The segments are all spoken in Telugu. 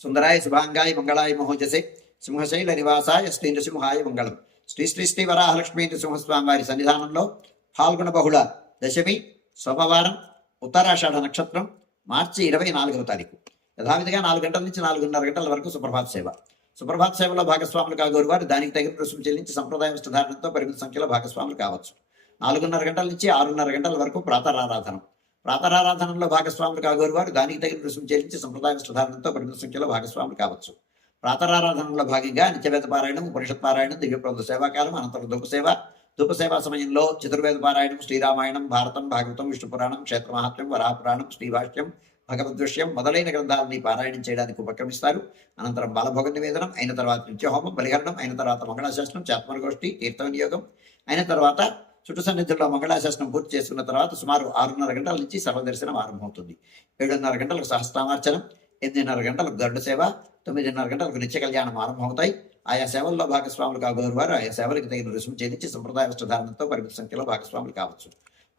సుందరాయ శుభాంగాయ మంగళాయ మహోజసే సింహశైల నివాసాయ శ్రీ నృసింహాయ మంగళం శ్రీ శ్రీ శ్రీ వరాహలక్ష్మీ నృసింహస్వామి వారి సన్నిధానంలో పాల్గొన బహుళ దశమి సోమవారం ఉత్తరాషాఢ నక్షత్రం మార్చి ఇరవై నాలుగవ తారీఖు యథావిధిగా నాలుగు గంటల నుంచి నాలుగున్నర గంటల వరకు సుప్రభాత సేవ సుప్రభాత సేవలో భాగస్వాములు కాగోరు వారు దానికి తగిన రుసుము చెల్లించి సంప్రదాయ వస్త్రధారణతో పరిమిత సంఖ్యలో భాగస్వాములు కావచ్చు నాలుగున్నర గంటల నుంచి ఆరున్నర గంటల వరకు ప్రాతరారాధనం ప్రాతరారాధనలో భాగస్వాములు కాగోరు వారు దానికి తగిన రుసుము చెల్లించి సంప్రదాయ వస్త్రధారణతో పరిమిత సంఖ్యలో భాగస్వాములు కావచ్చు. ప్రాతరారాధనలో భాగంగా నిత్యవేద పారాయణం ఉపనిషత్ పారాయణం దివ్యప్రద సేవాకాలం అనంతరం దుఃఖసేవ సేవ సమయంలో చతుర్వేద పారాయణం శ్రీరామాయణం భారతం భాగవతం విష్ణు పురాణం క్షేత్ర మహాత్మ్యం వరాపురాణం శ్రీభాష్యం భగవద్విషయం మొదలైన గ్రంథాలని పారాయణం చేయడానికి ఉపక్రమిస్తారు. అనంతరం బాలభోగ నివేదనం అయిన తర్వాత నిత్యహోమం బలిహరణం అయిన తర్వాత మంగళాశాస్త్రం చాత్మరగోష్ఠి తీర్థ వినియోగం అయిన తర్వాత చుట్టు సన్నిధిలో మంగళాశాసనం పూర్తి చేసుకున్న తర్వాత సుమారు ఆరున్నర గంటల నుంచి సర్వదర్శనం ఆరంభమవుతుంది. ఏడున్నర గంటలకు సహస్రామార్చనం ఎనిమిదిన్నర గంటలకు గరుడ సేవ తొమ్మిదిన్నర గంటలకు నిత్య కళ్యాణం ఆరంభమవుతాయి. ఆయా సేవల్లో భాగస్వాములు కాబోరు వారు ఆయా సేవలకు తగిన రుసుము చెల్లించి సంప్రదాయ వస్త్రధారణతో పరిమిత సంఖ్యలో భాగస్వాములు కావచ్చు.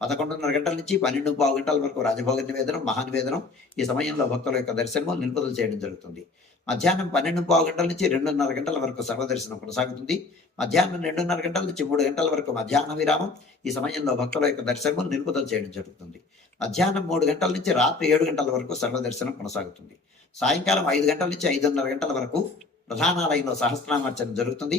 పదకొండున్నర గంటల నుంచి పన్నెండు పావు గంటల వరకు రాజభోగ నివేదనం మహానివేదనం ఈ సమయంలో భక్తుల యొక్క దర్శనము నిలుపుదల చేయడం జరుగుతుంది. మధ్యాహ్నం పన్నెండు పావు గంటల నుంచి రెండున్నర గంటల వరకు సర్వదర్శనం కొనసాగుతుంది. మధ్యాహ్నం రెండున్నర గంటల నుంచి మూడు గంటల వరకు మధ్యాహ్న విరామం ఈ సమయంలో భక్తుల యొక్క దర్శనము నిలుపుదల చేయడం జరుగుతుంది. మధ్యాహ్నం మూడు గంటల నుంచి రాత్రి ఏడు గంటల వరకు సర్వదర్శనం కొనసాగుతుంది. సాయంకాలం ఐదు గంటల నుంచి ఐదున్నర గంటల వరకు ప్రధానాలయంలో సహస్రనామార్చన జరుగుతుంది.